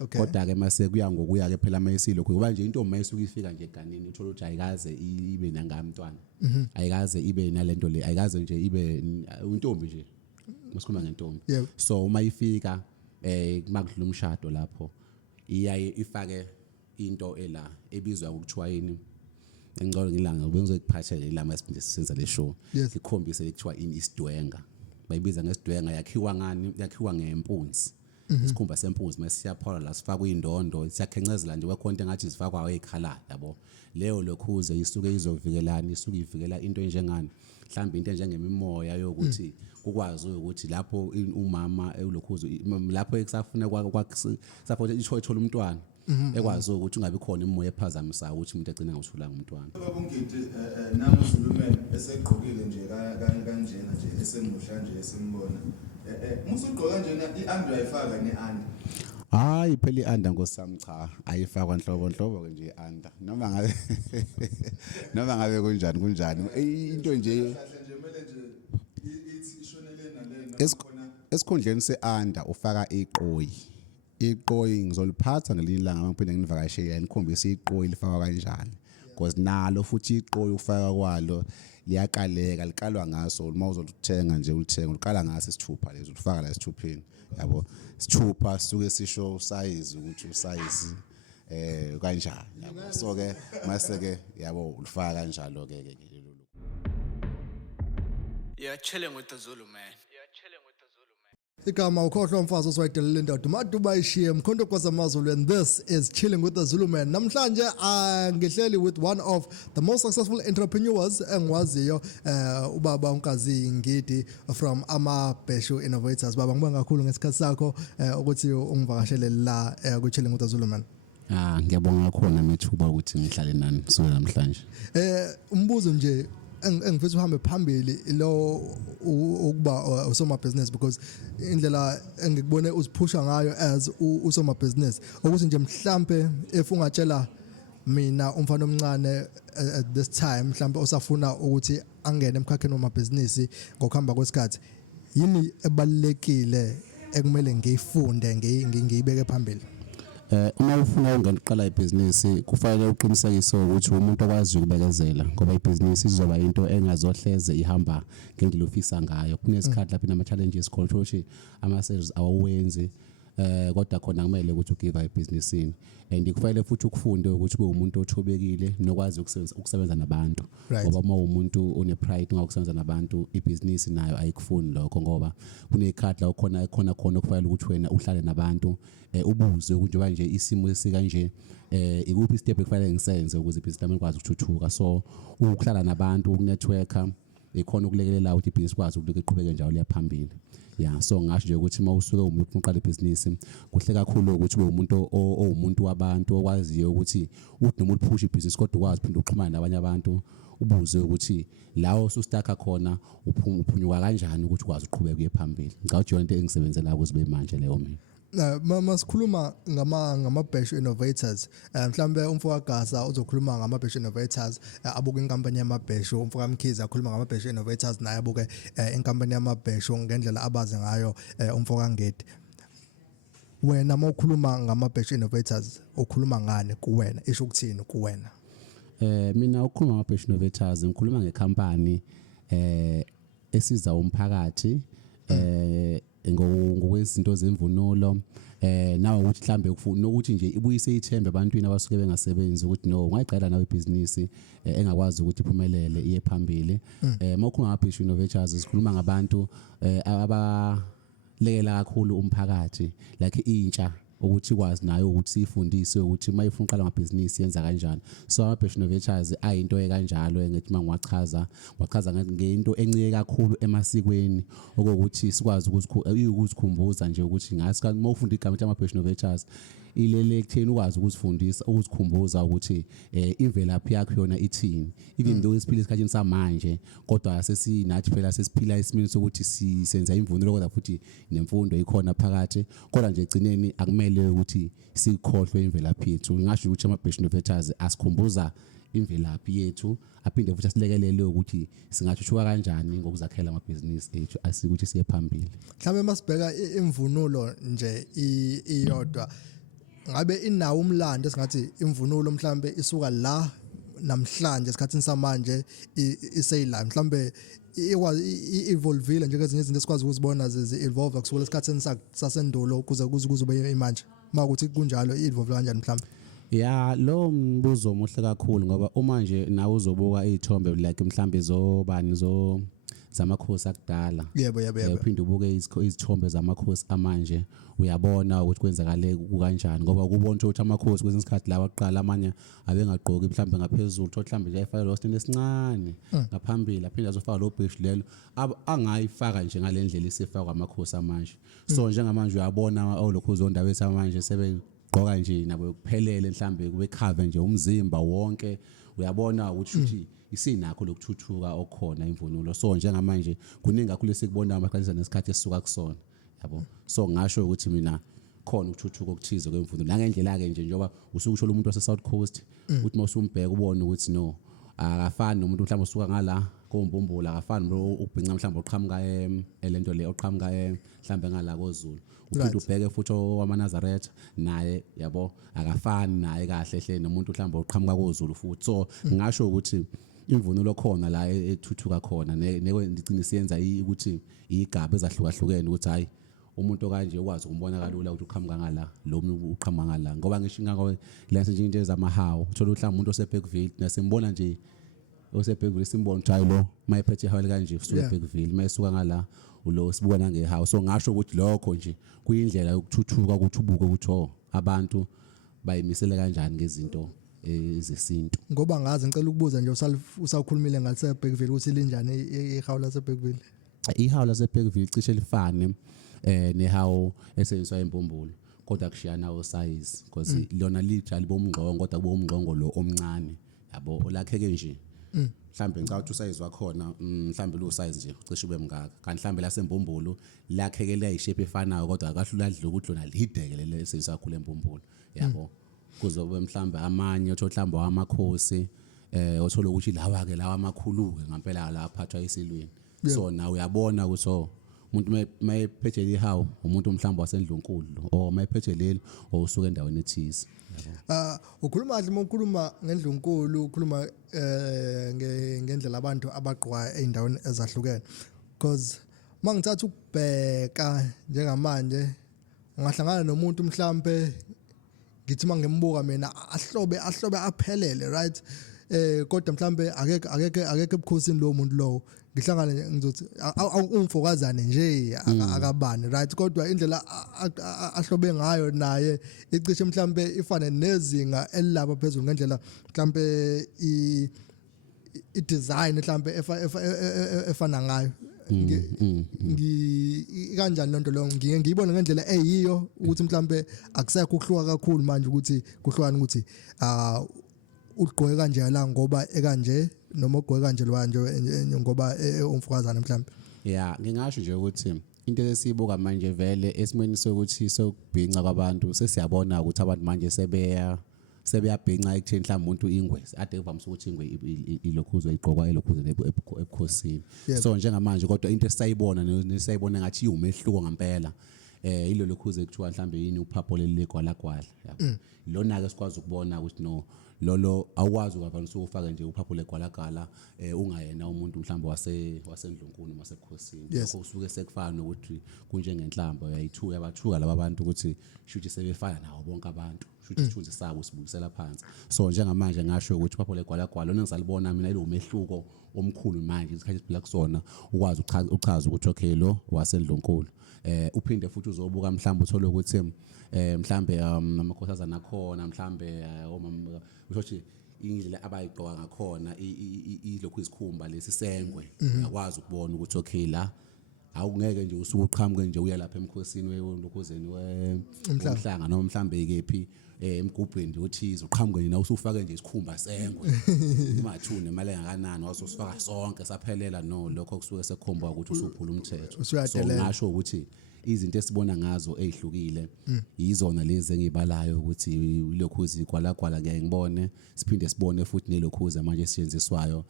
Okay. Kodwa ke mase kuya ngokuya ke phela mayisilo kuba nje intombi mayisuka ifika nje eganeni uthola ukuthi ayikaze ibe nangamntwana ayikaze ibe nalento le ayikaze nje ibe intombi nje masikhuluma ngentombi Yeah. so uma ifika makudlula umshado lapho iyaye ifake into ela ebizwa ukuthiwa yini engicela ngilanga bengizokuphathela la masiphinda sisenza le show Yes. ikhombise ekuthiwa ini isidwenga bayibiza ngesidwenga yakhiwa ngani yakhiwa ngempunzi isikhumba sempunzi masiyaphola la sifakwa indondo siyakhencezela nje kwakhonto engathi sifakwa ekhala yabo leyo lokhuze isuke izovikelana isuke ivikela into enjengani mhlawumbe into enjengemimoya yokuthi kukwazi ukuthi lapho umama elokhuze lapho ekusafuna kwasafuna ithola umntwana ekwazi ukuthi ungabi khona imimoya ephazamisa ukuthi umuntu agcina ngothulanga umntwana Babungidi nami uZuluman esegqokile nje kanjena nje esemuhla nje esimbona musugqoka kanjena iandu ayifaka neanda hayi phela ianda ngosami cha ayifakwa nhlobo nje ianda noma ngabe kunjani into nje nje mele nje ithi ishonele nalena khona esikhundleni seanda ufaka iqoyi ngizoliphatha ngelinye ilanga mangiphinde ngivakashele nikhombisa iqoyi lifakwa kanjani because nalo futhi iqoyi ufaka kwalo liyakaleka likalwa ngaso uma uzolithenga nje ulithenga uqala ngaso isithupha lezo ufaka la isithupheni yabo isithupha suke sisho size ukuthi usize kanjani yabo so ke mase ke yabo ulifaka kanjalo ke Yeah, chilling with the Zulu man. Igama ukhohlwa umfazi oswayidelela indoda uMadu bayishiye mkhonto kwazamazulu and this is Chilling with the Zulu Man. Namhlanje ngihleli with one of the most successful entrepreneurs engiwaziyo ubaba uNkazi Ngidi from Amabheshu Innovators. Baba ngibonga kakhulu ngesikhathi sakho ukuthi ungivakashele la ku Chilling with the Zulu Man. Ngiyabonga kakhulu methuba ukuthi ngihlale nani kusukela namhlanje Umbuzo nje engifisa uhambe phambili lo ukuba usoma business because indlela engikubone uziphusha ngayo as usoma business ukuthi nje mhlambe if ungatshela mina umfana omncane at this time mhlambe osafuna ukuthi angene emkhakheni wama business ngokuhamba kwesikhathi yini ebalekile ekumele ngiyifunde ngiyibeke phambili uma ufuna ukungaqala ibusiness kufanele uqinisekise ukuthi umuntu okwazi ukubekezela ngoba ibusiness izoba into engazohleze ihamba ngendlela ofisa ngayo kunesikhathi lapha ama challenges khona ukuthi ama sales awawenzi kodwa khona kumele ukuthi ugive ibusinessini and kufanele futhi ukufunde ukuthi ube umuntu othobekile nokwazi ukusebenza nabantu ngoba uma umuntu one pride ngokusebenza nabantu ibusiness nayo ayikufuni lokho ngoba kunekhathi la khona kufanele ukuthi wena uhlale nabantu ubuze njengoba nje isimo esikanje ikuphi step ekufanele ngisenze ukuze ibusiness lami likwazi ukuthuthuka so ukuhlala nabantu ukunetworker ikhona ukulekelela ukuthi ibusiness kwazi ukuqhubeka njalo liyaphambili yeah so ngasho nje ukuthi mawusuke umuntu uqala ibusiness kuhle kakhulu ukuthi ube umuntu owumuntu wabantu okwaziyo ukuthi uthi noma upush ibusiness kodwa ukwazi uphinda uxhumana nabanye abantu ubuze ukuthi lawo usustakha khona uphunyuka kanjani ukuthi ukwazi uqhubeka kuye phambili ngicabanga into engisebenzela kuzibe manje leyo mina mama sikhuluma ngama-Bheshu Innovators mhlambe umfowabo Gasa uzokhuluma ngama-Bheshu Innovators abuke inkampani yama-Bheshu umfowabo Mkhize akhuluma ngama-Bheshu Innovators naye abuke inkampani yama-Bheshu ngendlela abazi ngayo umfowabo Ngidi wena mawukhuluma ngama-Bheshu Innovators ukhuluma ngani kuwena isho ukuthini kuwena mina ukhuluma ngama-Bheshu Innovators ngikhuluma ngekhampani esiza umphakathi ngokwezinto zemvunulo nawe ukuthi mhlambe ukufuna ukuthi nje ibuyise ithembe abantwini abasuke bengasebenzi ukuthi no ungaqala nawe ibusiness engakwazi ukuthi iphumelele iye phambili mawukhuluma ngama-Bheshu Innovators sikhuluma ngabantu abalekela kakhulu umphakathi like intsha ukuthi ikwazi nayo ukuthi sifundise ukuthi mayifuna uqala ngamabhizinisi yenza kanjani so ama-Bheshu Innovators ayinto ekanjalo engithi mangiwachaza ngento encike kakhulu emasikweni okokuthi sikwazi ukuzikhumbuza nje ukuthi ngasikhathi mawufunda igama lama-Bheshu Innovators ilele kutheni ukwazi ukuzifundisa ukuzikhumbuza ukuthi imvelaphi yakho yona ithini even though isiphila esikhathini samanje kodwa sesinathi phela sesiphila isimilo sokuthi sisenza imvunulo kodwa futhi nemfundo ikhona phakathi kodwa nje egcineni akumele ukuthi sikhohlwe imvelaphi yethu ngasho ukuthi ama-Bheshu Innovators asikhumbuza imvelaphi yethu aphinde futhi asilekelele ukuthi singathuthuka kanjani ngokuzakhela amabhizinisi ethu asikuthi siye phambili mhlawumbe masibheka imvunulo nje iyodwa ngabe inawo umlando esingathi imvunulo mhlambe isuka la namhlanje esikhathini samanje iseyila mhlambe evolvile njengezinye izinto esikwazi ukuzibona ze-evolve kusukela esikhathini sasendulo kuze kube manje makuthi kunjalo i-evolve kanjani mhlambe ya lo mbuzo omuhle kakhulu ngoba uma nje nawe uzobuka izithombe like mhlambe zobani zamakhosi akudala yebo uphinde ubuke izithombe zamakhosi amanje uyabona ukuthi kwenzakale kanjani ngoba ukubona ukuthi amakhosi kwesinye isikhathi lawa aqala amanye abengagqoki mhlambe ngaphezulu thothi mhlambe nje ayifaka lo stand esincane ngaphambili aphinde azofaka lo bridge lelo angayifaka nje ngalendlela isifakwa amakhosi amanje so njengamanje uyabona olokhu zondawo esamanje sebegqoka nje nabo kuphelele mhlambe kube cover nje umzimba wonke uyabona ukuthi isinakho lokuthuthuka okukhona imvunulo so njengamanje kuningi kakhulu esikubona maqalisa nesikhathi esisuka kusona yabo so ngasho ukuthi mina khona ukuthuthuka okuthize kwemvunulo nangendlela ke nje njengoba usukusho umuntu wase South Coast uthi mawusumbheka ubone ukuthi no akafani nomuntu mhlawumbe usuka ngala koMbumbula akafani ubhinca mhlawumbe oqhamuka elento le oqhamuka mhlawumbe ngala koZulu uphinde ubheke futhi wamaNazaretha naye yabo akafani naye kahle hle nomuntu mhlawumbe oqhamuka koZulu futhi so ngasho ukuthi imvunulo khona la ethuthuka khona ngicina siyenza ukuthi igaba ezahlukahlukene ukuthi hayi umuntu okanje ukwazi ukumbona kalula ukuthi uqhamuka ngala lo muntu uqhamuka ngala ngoba ngisho ngako lenze nje into ezamahawu uthola mhlawumbe umuntu oseBergville nasimbona nje oseBergville simbona ukuthi hayi lo mayephethe ihaweli kanje usuka eBergville mayisuka ngala ulo sibukana ngehawu so ngasho ukuthi lokho nje kuyindlela yokuthuthuka ukuthi ubuke ukuthi abantu bayimisele kanjani ngezinto ezesintu ngoba ngazi ngicela ukubuza nje usakhulumile ngaliseBergville ukuthi linjani ihawu laseBergville ihawu laseBergville cishe lifane nehawu esenziswa eMbumbulu kodwa kushiyana size because lona lijali bomngqongo kodwa bomngqongo lo omncane yabo olakheke nje mhlambe ngicabanga usize wakhona mhlambe lo size nje cishe ube mngaka kanti mhlambe laseMbumbulu lakheke leyishape efanayo kodwa akahlula dlu ukuthi lona lihidekelele esenziswa eMbumbulu yabo kuzobe mhlambe amanye otho mhlambe wamakhosi othola ukuthi lawa ke lawa amakhulu ke ngempela la aphathwa isilweni so na uyabona ukuthi umuntu mayephethe ihawu umuntu mhlambe wasendlunkulu o mayephethe leli osuka endaweni ethize ukhuluma kahle ukukhuluma ngendlunkulu ukhuluma ngendlela abantu abagqoka eindaweni ezahlukene because mangithatha ukubheka njengamanje ngahlangana nomuntu mhlambe ngithi mangembuka mina ahlobe aphelele right kodwa mhlambe akeke ebukhosini lo muntu lo ngihlangana ngizothi umfokazane nje akabani right kodwa indlela ahlobe ngayo naye icishe mhlambe ifane nezinga elilapha phezulu ngendlela mhlambe i-design mhlambe efana ngayo kanjani lonto lo ngiyibona ngendlela eyiyo ukuthi mhlambe akusekho ukuhluka kakhulu manje ukuthi kuhlukana ukuthi ugqoke kanje la ngoba ekanje noma ugqoke kanje manje ngoba umfukazana mhlambe ngingasho nje ukuthi into esibuka manje vele esimweni sokuthi sokubhinca kwabantu sesiyabona ukuthi abantu manje sebeyabhinca ekutheni mhlawumbe umuntu ingwezi ade kuvamise ukuthi ingwe ilokhuzo iqhokwa elokhuzo ebukhosini so njengamanje kodwa into esayibona nesayibona ngathi iwumehluko ngempela ilo lokhuzo ekuthiwa mhlambe yini uphapho leligwalagwala yabo lona ke sikwazi ukubona ukuthi no lolo awukwazi ukavamise ufake nje uphapho legwalagala ungayena umuntu mhlambe wasendlunkulu masebukhosini lokho usuke sekufana nokuthi kunjengenhlamba uyayithuka yabathuka laba bantu ukuthi shuthi sebefana nawo bonke abantu shuthi isithunzi sabo sibuyisela phansi so njengamanje ngasho ukuthi uphapho legwalagwala lona ngisalibona mina ilo umehluko omkhulu manje isikhathi siphila kusona ukwazi uchaza ukuthi okay lo wasendlunkulu uphinde futhi uzobuka mhlambe uthole ukuthi mhlambe amakhosazana akhona mhlambe omama ushothi indlela abayigqoka ngakhona ilokhu isikhumba lesisengwe uyakwazi ukubona ukuthi okay la awungeke nje usuke uqhamuke nje uya lapha emkhosini welokhuzeni womhlanga noma mhlambe ikephi emgubheni nje othize uqhamuke nje na usufake nje isikhumba sengwe imathune imali engakanani wasosifaka sonke saphelela no lokho kusuke sekukhomba ukuthi usuphula umthetho so ngasho ukuthi izinto esibona ngazo ezihlukile yizona lezi engibalayo ukuthi ilokhuzi kwalagwala ngeke ngibone siphinde sibone futhi nelokhuzi manje esiyenziswayo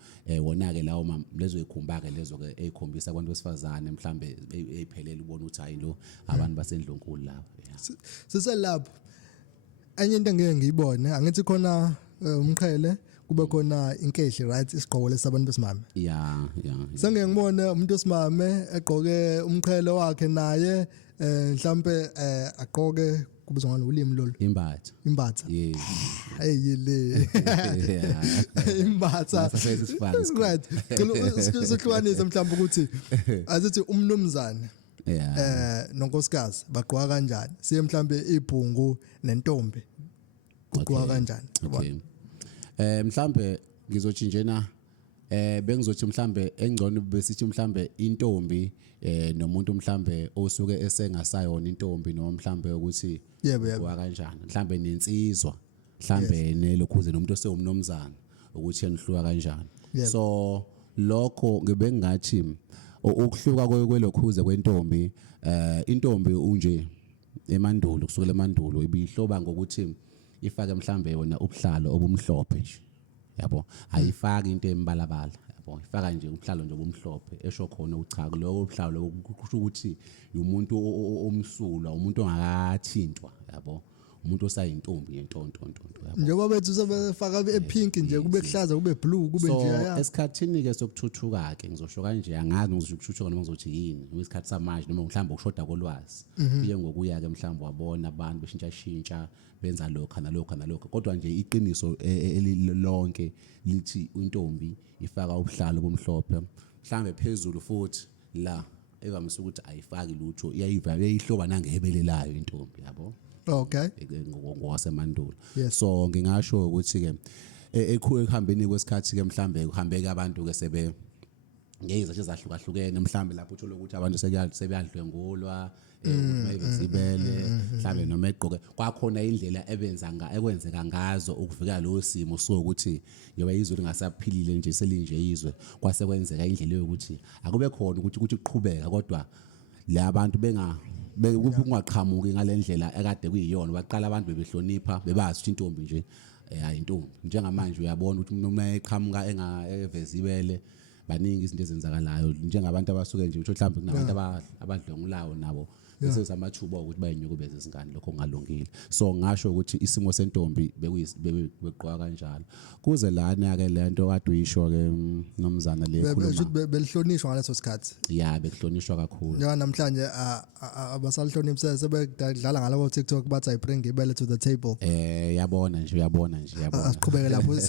wona ke lawo lezo ikhumba ke lezo ke ezikhombisa abantu besifazane mhlambe eziphelele ubona ukuthi hayi lo abantu basendlunkulu lapha siselapho enye into engeke ngiyibone angithi khona umqhele kube khona inkehli right isigqoko lesabantu besimame yeah sengeke ngibone umuntu wesimame egqoke umqhele wakhe naye mhlambe aqoke kubizwa ngalo ulimi lolu imbatha yeah ayile imbatha right sihlukanise mhlawumbe ukuthi asithi umnumzane nonkosikazi baqhwa kanjani siye mhlambe ibhungu nentombi kuqhwa kanjani okay mhlambe ngizothi njena bengizothi mhlambe engcono besithi mhlambe intombi nomuntu mhlambe osuke esengasayona intombi noma mhlambe ukuthi wa kanjani mhlambe nensizwa mhlambe nelokhuze nomuntu osewumnomzana ukuthi enihluka kanjani so lokho ngibengathi ukuhluka kwelokhuze kwentombi intombi unje emandulo kusukela emandulo ibihloba ngokuthi ifake mhlambe yona ubuhlalo obumhlophe nje yabo ayifaki into embalabala yabo ifaka nje ubuhlalo nje obumhlophe esho khona uchaku lokho ubuhlalo kusho ukuthi umuntu omsulwa umuntu ongakathintwa yabo umuntu osayintombi yentonto yabo njengoba bethu sebefaka epink nje kube kuhlaza kube blue kube nje ya esikhathini ke sokuthuthuka ke ngizosho kanje angazi ngizokuthuthuka noma ngizothi yini ngesikhathi samanje noma mhlawumbe ukushoda kolwazi kuye ngokuya ke mhlawumbe wabona abantu beshintsha benza lokho nalokho kodwa nje iqiniso lonke lithi intombi ifaka ubuhlalo bomhlophe mhlambe phezulu futhi la evamise ukuthi ayifaki lutho iyayihloba nangehebelelayo intombi yabo okay ngokwasemandulo so ngingasho ukuthi ke ekuhambeni kwesikhathi ke mhlambe kuhambeka abantu ke sebe ngeza ezahlukahlukene mhlambe lapho uthola ukuthi abantu sebeyadlwengulwa mayibezibele mhlambe noma egqoke kwakhona indlela ekwenzeka ngazo ukuvikela lo simo so ukuthi yoba izwe lingasaphilile nje selinje izwe kwase kwenzeka indlela yokuthi akube khona ukuthi kuqhubeka kodwa la abantu bengaqhamuki ngalendlela ekade kuyiyona baqala abantu bebehlonipha bebazi ukuthi intombi nje ayintombi njengamanje uyabona ukuthi noma eqhamuka engavezibele baningi izinto ezenzakalayo njengabantu abasuke nje utho mhlawumbe kunabantu abadlongulayo nabo bese samathuba ukuthi bayinyukubeze izingane lokho kungalungile so ngasho ukuthi isimo sentombi beqhwa kanjalo kuze lana ke lento kade uyisho ke nomzana le khuluma belihlonishwa ngaleso sikhathi bekuhlonishwa kakhulu njengoba namhlanje abasalihloniphe sebedlala ngalawo TikTok bathi I bring ibele to the table uyabona nje asiqhubeke lapho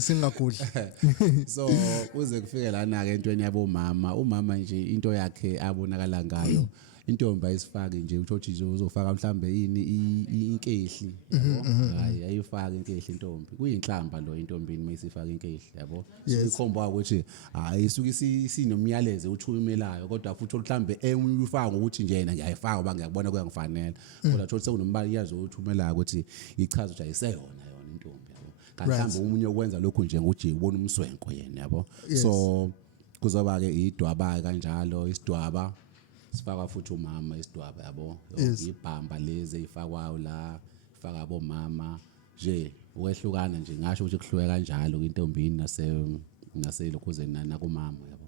singagudli so kuze kufike lana ke entweni yabo umama nje into yakhe abonakala ngayo intombi ayisifaki nje uthi uzofaka mhlambe yini inkehli yabo hayi ayifaki inkehli intombi kuyinhlamba lo intombini mayisifaka inkehli yabo sikhomba ukuthi ayisuki sinomyaleze uthumelayo kodwa futhi mhlambe uyifaka ukuthi nje yena ngiyayifaka ngoba ngiyabona kuyangifanele kodwa thothi sekunombali yazo uthumelayo ukuthi ichaza ukuthi ayiseyona yona intombi yabo kanti mhlambe umunye ukwenza lokho nje ngokuthi ubona umswenko yena yabo so kuzoba ke idwaba kanjalo isidwaba sifaka futhi umama isidwaba yabo ibhamba lezi ezifakwayo la ifaka abomama nje ukwehlukana nje ngasho ukuthi kuhluke kanjalo intombini naselokhuzeni nakumama yabo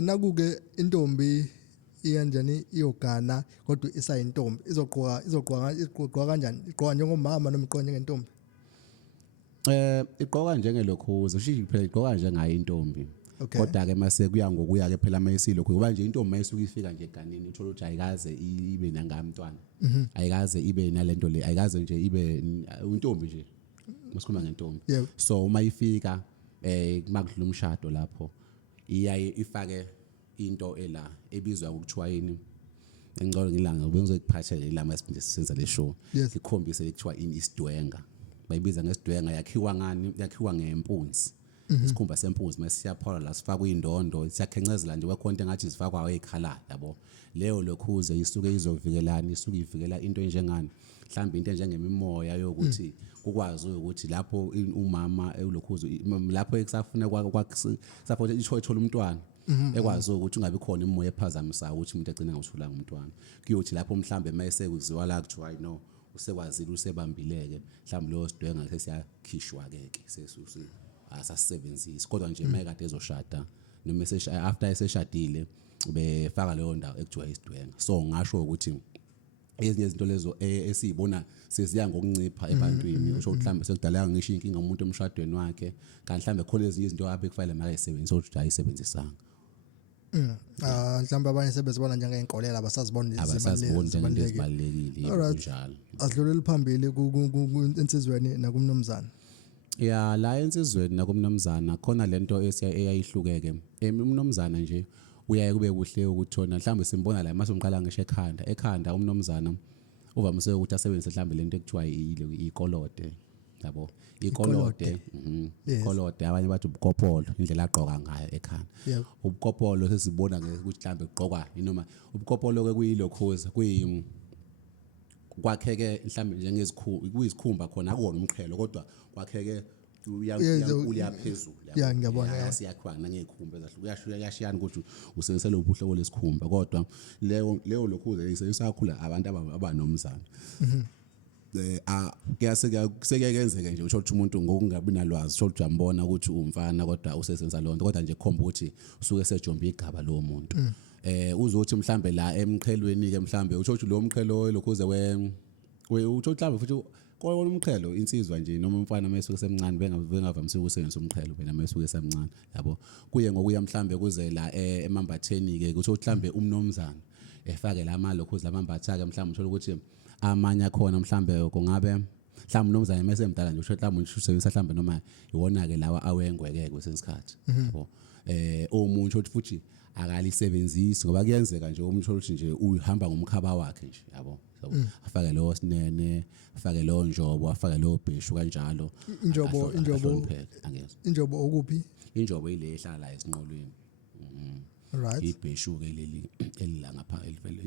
nakuke intombi iyanjani iyogana kodwa isayintombi izoqhwa kanjani iqhwa njengomama noma iqhwa njengentombi iqhwa njengelokhuze ushiye phela iqhwa njengayo intombi kodwa ke mase kuya ngokuya ke phela mayisilo kuba nje intombi mayisuka ifika nje eganeni uthola ukuthi ayikaze ibe nangamntwana ayikaze ibe nalento le ayikaze nje ibe intombi nje masikhuluma ngentombi so uma ifika makudlula umshado lapho iyaye ifake into ela ebizwa ukuthiwa yini engicela ngilanga bengizokuphathela la masipinde sisenza le show ikhombise ekuthiwa ini isidwenga bayibiza ngesidwenga yakhiwa ngempunzi isikhumba sempunzi masiyaphola la sifakwa indondo siyakhencezela nje kwekhonto engathi sifakwa ekhala yabo leyo lokhuze isuke izovikelana isuke ivikela into enjengani mhlawumbe into enjengemimoya yokuthi kukwazi ukuthi lapho umama elokhuze lapho ekusafuna kwasafuna ithola umntwana ekwazi ukuthi ungabi khona imimoya ephazamisa ukuthi umuntu agcina ngawuthulanga umntwana kuyothi lapho mhlawumbe mayese kuziwa la kuthiwa no usekwazile usebambileke mhlawumbe lo sidwenga sesiyakhishwa ke sesusi asasebenzisi kodwa nje mayekade ezoshada noma after eseshadile befaka leyo ndawo ekuthiwa isidwenga so ngasho ukuthi ezinye izinto lezo esizibona seziya ngokuncipha ebantwini usho mhlambe sekudala ngisho inkinga umuntu emshadweni wakhe kanti mhlambe khona ezinye izinto abe kufanele makayisebenzise ukuthi ayisebenzisanga mhlawumbe abanye sebezibona njengeenkolela abasazibona ezibalulekile kunjalo adlulele phambili insizweni nakumnomzana ya la ensizweni nakumnomzana khona lento eyayihlukeke umnomzana nje uyaye kube kuhle ukuthi thona mhlawumbe simbona la mase umqala ngisho ekhanda umnomzana uvamise ukuthi asebenzise mhlawumbe lento ekuthiwa ikolode yabo ikolode ikolode abanye bathi ubukopolo indlela agqoka ngayo ekhanda ubukopolo sesibona ukuthi mhlawumbe ugqokwa noma ubukopolo ke kuyilokhoza kwakheke mhlawumbe njengezikhumba kuyizikhumba khona akona umqhelo kodwa kwakheke uyakhula phezulu ya ngiyabona yasiyakhwa nangezikhumba ezahluka yashiyana ukuthi usebenzisela ubuhlobo lesikhumba kodwa leyo lokhuze isakhula abantu abanomzana kuyasekenzeka nje usho ukuthi umuntu ngokungabi nalwazi usho ukuthi uyambona ukuthi umfana kodwa usesenza lonto kodwa nje khomba ukuthi usuke sejomba igaba lo muntu uzothi mhlambe la emqhelweni ke mhlambe usho ukuthi lo mqhelo lokhuze usho mhlambe futhi kodwa umqhelo insizwa nje noma umfana mayesuke semncane bengavamisa ukusebenzisa umqhelo bena mayesuke semncane yabo kuye ngokuya mhlambe kuze la emambatheni ke kusho mhlambe umnomzana efake la malokhuze lamambatha ke mhlambe uthola ukuthi amanye akhona mhlambe kungabe mhlambe umnomzana mase emdala nje usho mhlambe usebenzisa mhlambe noma iwona ke lawa awengwekeke kwesensikhathi yabo omunye uthi futhi akalisebenzisi ngoba kuyenzeka nje umuntu uthi nje uhamba ngomkhaba wakhe nje yabo afake lo sinene afake lo njobo afake lo bhishu kanjalo injobo okuphi injobo ile ehlala esinqolweni right ibhishu ke leli elila ngapha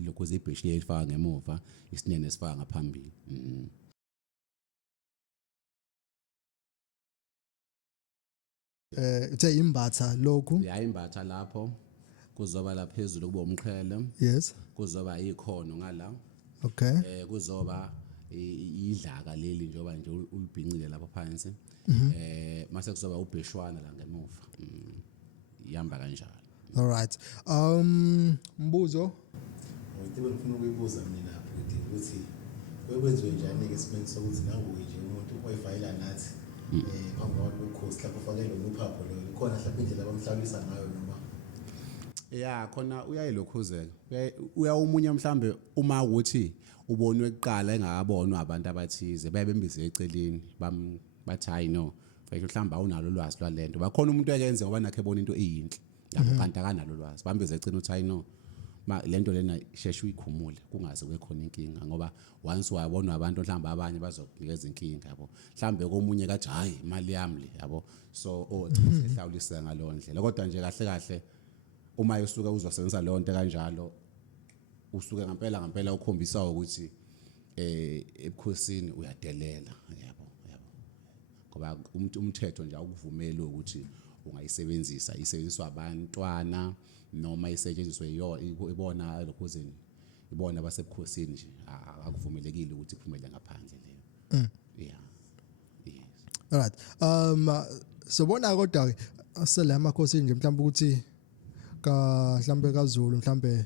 lokho ibhishu elifaka ngemuva isinene sifaka ngaphambili uthe imbatha lokhu imbatha lapho kuzoba la phezulu kuba umqhele yes kuzoba ikhono ngala okay kuzoba idlaka leli njengoba nje ulibhincile lapha phansi mase kuzoba ubheshwana la ngemuva ihamba kanjalo all right mbuzo ngithe ngifuna ukuyibuza mina ukuthi kwenziwe njani ke isimeni sokuthi nanguye nje umuntu oyifayila nathi phambi kwakukhosi lapho fanele uphapho lo khona mhlawumbe indlela abamhlawulisa ngayo noma khona uyayilokhuzeka uyawumunya mhlambe uma ukuthi ubonwe kuqala engakabonwa abantu abathize bayabembize eceleni bathi hayi no mfethu mhlamba awunalo ulwazi lwalento bakhona umuntu ekenze ngoba nakhe ebona into eyinhle lapho kanti akanalo ulwazi bambeze eceleni uthi hayi no lento lena sheshe uyikhumule kungaze kube khona inkinga ngoba once wabona abantu mhlamba abanye bazokunikeza inkinga yabo mhlambe komunye kathi hayi imali yami le yabo so ehlawulisa ngalo ndlela kodwa nje kahle kahle uma usuka uzosebenzisa lonto kanjalo usuke ngempela ukhombisa ukuthi ebukhosini uyadelela yabo ngoba umthetho nje awukuvumeli ukuthi ungayisebenzisa isebenziswa abantwana noma isetshenziswe ibona lokhuzeni ibona basebukhosini nje akuvumelekile ukuthi iphumele ngaphandle leyo yes all right sobona kodwa asela amakhosi nje mhlawumbe ukuthi mhlambe kaZulu mhlambe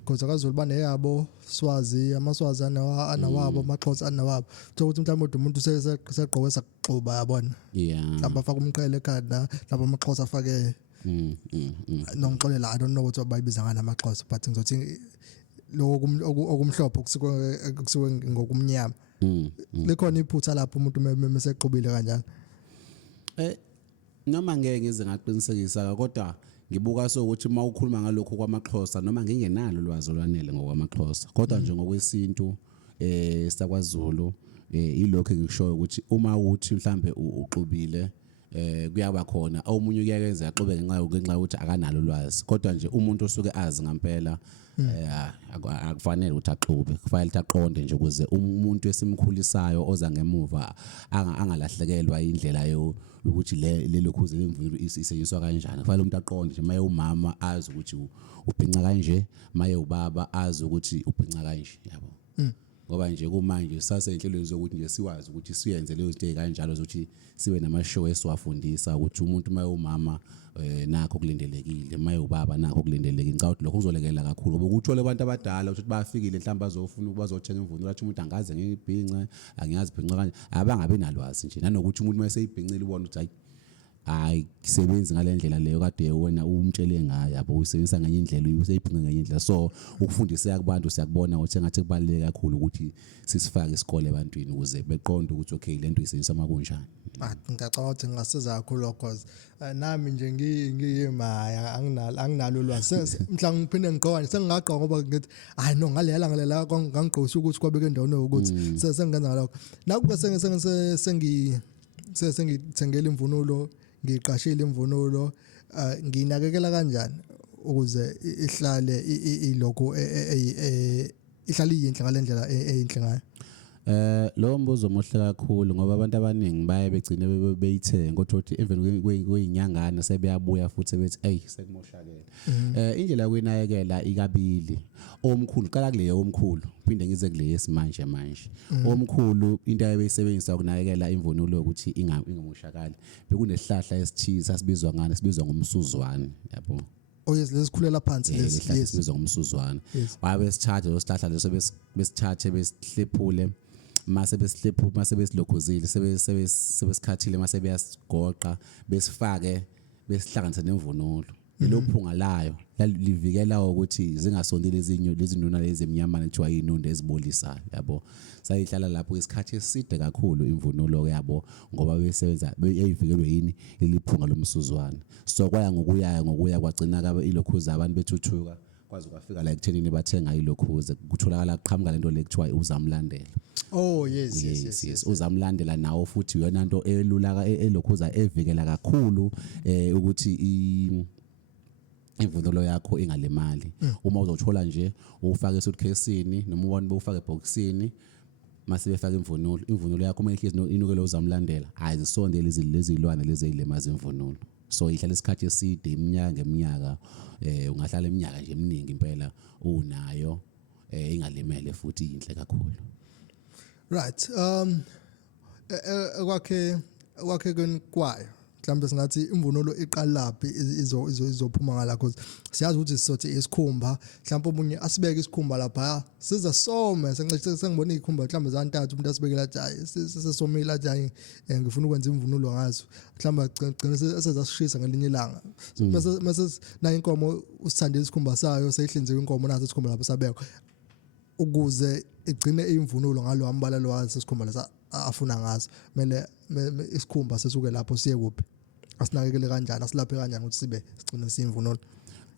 because kaZulu baneyabo Swazi amaswazi anawabo amaXhosa anawabo ukuthi mhlawumbe umuntu seqoqwe saxuba yabona mhlawumbe afaka umqhele ekhanda lapha amaXhosa afake nongixolela I don't know what bayibiza ngana amaXhosa but ngizothi lokho okumhlophe kusuke ngokumnyama lekhona iphutha lapho umuntu mesequbile kanjani noma ngeke ngize ngaqinisekisa kodwa ngibuka sokuthi uma ukhuluma ngalokho kwamaXhosa noma ngingenalo ulwazi olwanele ngokwamaXhosa kodwa nje ngokwesintu sakwaZulu ilokho ngishoyo ukuthi uma uthi mhlambe uxubile kuyaba khona omunye uyayenza yaxube ngenxa ukuthi akanalo ulwazi kodwa nje umuntu osuke azi ngempela akufanele ukuthi axube kufanele ukuthi aqonde nje ukuze umuntu esimkhulisayo oza ngemuva angalahlekelwa indlela ukuthi lelokhuze lemvilo isetshenziswa kanjani kufanele umuntu aqonde nje maye umama azi ukuthi ubhinca kanje maye ubaba azi ukuthi ubhinca kanje yabo ngoba nje kumanje sasenhlelweni zokuthi nje siwazi ukuthi siyenze lezo zinto kanjalo zokuthi sibe nama-show esiwafundisa ukuthi umuntu mayewumama nakho kulindelekile mayewubaba nakho kulindelekile ngicabanga ukuthi lokho kuzolekelela kakhulu ngoba ukuthole abantu abadala ukuthi bafikile mhlawumbe bazofuna bazothenga imvunulo athi umuntu angaze ngiyibhince angiyazi ibhince kanje abangabe nalwazi nje nanokuthi umuntu mayeseyibhincile ubona ukuthi hayi sebenzi ngalendlela leyo kade wena umtshele ngayo yabo usebenzisa ngenye indlela useyibhinqa ngenye indlela so ukufundisa kubantu siyakubona ukuthi engathi kubaluleke kakhulu ukuthi sisifake isikole ebantwini ukuze beqonde ukuthi okay lento isebenzisa makunjani. Ngicabanga ukuthi ngasiza kakhulu because nami nje ngiyimaya anginalo ulwazi mhla ngiphinde ngiqoka sengingaqoka ngoba ngithi hayi no ngalela ngangigqosha ukuthi kwabeke endaweni ukuthi sengenza lokho nakuba sengithengele imvunulo ngiqashile imvunulo nginakekela kanjani ukuze ihlale iloko ihlale iyinhle ngalendlela eyinhle ngayo. Lo mbuzo omuhle kakhulu ngoba abantu abaningi baye begcine beyithenga kodwa uthi even kweyinyangana sebeyabuya futhi bethi hey sekumoshakele. Indlela yokunakekela ikabili. Omkhulu qala kule omkhulu phinde ngize kule yesimanje manje. Omkhulu into ayebeyisebenzisa ukunakekela imvunulo ukuthi ingamoshakali. Bekunesihlahla esithize sasibizwa ngane sibizwa ngomsuzwane yabo. Oh yes lesikhulela phansi lesi sibizwa ngomsuzwane. Wabe sithatha lo sihlahla leso besithathe besihlephule mase besilokhuzile sebesikhathile mase beyasigoqa besifake besihlanganise nemvunulo ilophunga layo livikela ukuthi zingasondeli lezi nuna lezi eminyamana ethiwa inunde ezibolisayo yabo sayihlala lapho isikhathi eside kakhulu imvunulo yabo ngoba besebenza beyivikelwe yini iliphunga lomsuzwane so kwaya ngokuya kwagcina kabe ilokhuza abantu bethuthuka kwazi kwafika la ekuthenini bathenga ilokhuze kutholakala qhamuka lento lekuthiwa uzamlandela. Oh yes uzamlandela nawo futhi yona into elula elokhuza evikela kakhulu ukuthi imvunulo yakho ingalimali uma uzothola nje ufake esuitcase-ini noma ubone bewufake eboxini mase befaka imvunulo yakho uma ihlezi inukele uzamlandela ayizisondele lezilwane lezi ezilimaza imvunulo so ihlala isikhathi eside iminyaka ngeminyaka ungahlala iminyaka nje eminingi impela unayo ingalimele futhi inhle kakhulu. Right kwakhe kwayo mhlawumbe singathi imvunulo iqalaphi izophuma ngala because siyazi ukuthi sisothe isikhumba mhlawumbe omunye asibeke isikhumba lapha siza some sengibona izikhumba mhlawumbe zantathu umuntu asibekela athi hayi sesomile athi hayi ngifuna ukwenza imvunulo ngazo mhlawumbe agcina sezasishisa ngelinye ilanga mase na inkomo usithandile isikhumba sayo seyihlinziwe inkomo naso isikhumba lapho sabekwa ukuze igcine imvunulo ngalo ambalalo waso isikhumba lesa afuna ngazo mele isikhumba sesuke lapho siye kuphi asinakekele kanjani asilaphe kanjani ukuthi sibe sigcine simvunulo.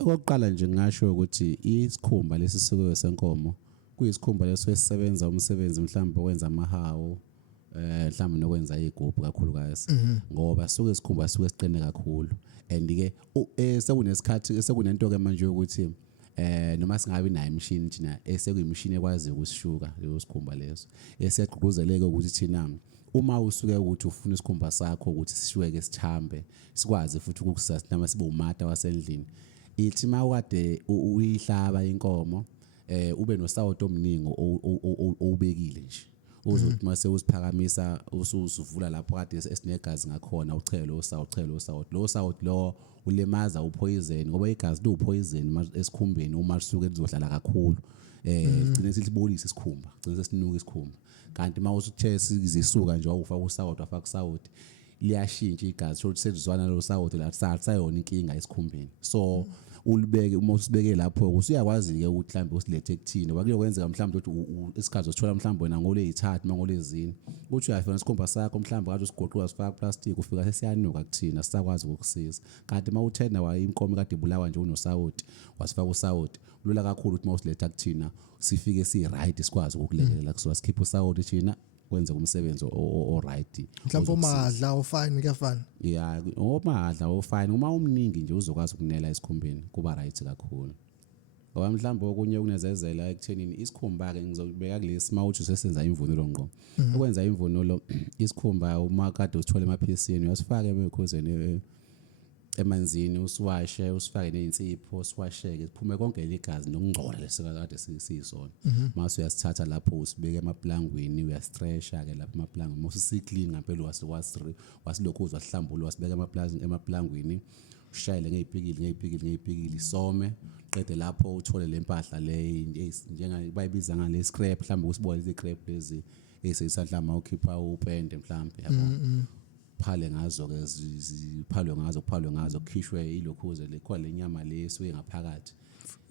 Okokuqala nje ngisho ukuthi isikhumba lesisuke senkomo kuyisikhumba leso esisebenza umsebenzi mhlawumbe okwenza amahawu mhlawumbe nokwenza igubhu kakhulukazi ngoba suke isikhumba suke siqine kakhulu and ke sekunesikhathi sekunento ke manje ukuthi noma singabe nayo imishini thina esekuyimishini ekwazi ukusishuka leyo sikhumba leso esiyagqugquzeleka ukuthi thina uma usuke ukuthi ufuna isikhumba sakho ukuthi sishuke sithambe sikwazi futhi ukukusasitama sibe umata wasendlini ithi mawade uyihlaba inkomo ube nosawoti omningi obekile nje uzothi mase usiphakamisa usuvula lapho kade esinegazi ngakhona uchele lo sawoti lo ulimaza upoison ngoba igazi liupoison esikhumbeni uma lisuke lizohlala kakhulu sigcine silibolisa isikhumba sigcine sesinuka isikhumba kanti mawusuthe sizisuka nje awufaka usawoti afaka usawoti liyashintsha igazi shothi selizwana lo sawoti la sayona inkinga esikhumbeni so ulibeke uma usibeke lapho usuyakwazi ke ukuthi mhlambe usilethe ekuthini wakuyokwenza mhlambe ukuthi isikhathi usithola mhlambe wena ngolezithathu mangolezini uthi uyafuna isikhumba sakho mhlambe kade usigoqula sifaka plastic ufika sesiyanuka kuthina sisakwazi ukukusiza kanti mawuthenda wa inkomo kade ibulawa nje unosawoti wasifaka usawoti lula kakhulu ukuthi mawusiletha kuthina sifike si right sikwazi ukukulekelela kusuka sikhipha usawoti thina kwenze umsebenzi o right mhlawumbe omadla ofine kuyafana yeah omadla ofine uma umningi nje uzokwazi ukunela esikhumbeni kuba right kakhulu ngoba mhlawumbe okunye kunezezela ekuthenini isikhumba ke ngizobeka kulesi mawuthi sesenza imvunulo ngqo ukwenza imvunulo isikhumba uma kade usithola emaphesini uyasifaka emekhoseni emanzini usiwashe usifake nezinsipho usiwasheke kuphume konke legazi nokungcola lesikade sisizona mase uyasithatha lapho usibeke emaplangweni uyastretcha ke lapha emaplangweni mase siclean ngempela wasilokhuza sihlambulwa wasibeka emaplangweni ushayele ngezipikili some qede lapho uthole lempahla le njenga bayibiza ngale scrap mhlawumbe usibole lezi scrap lezi eseyisahla ukhipha upende mhlawumbe yabo phale ngazo ke ziphalwe ngazo kukhishwe ilokhuze lekho lenyama lesuke ngaphakathi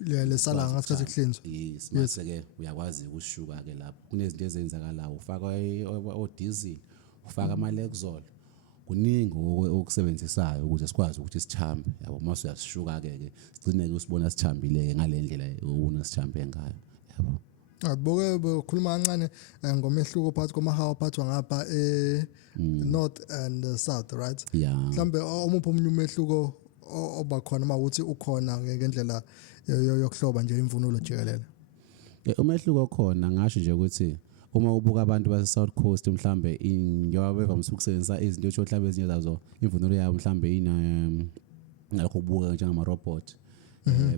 lesala ngasikhathi kuhlinzwa yes mase ke uyakwazi ukushuka ke lapho kunezinto ezenzakalayo ufaka o diesel ufaka ama Lexol kuningi okusebenzisayo ukuze sikwazi ukuthi sichambe yabo mase uyasishuka ke sigcine ke usibona sithambile ngalendlela ubona sithambe ngayo yabo Boke bekhuluma kancane ngomehluko phakathi kwamahawu aphathwa ngapha north and south right yeah mhlambe omuphi omunye umehluko oba khona mawuthi ukhona ngendlela yokuhloba nje imvunulo jikelele umehluko khona ngasho nje ukuthi uma ubuka abantu base South Coast mhlambe njengoba bevamise ukusebenzisa izinto mhlambe ezinye zazo imvunulo yabo mhlambe nalokho kubuka njengama robot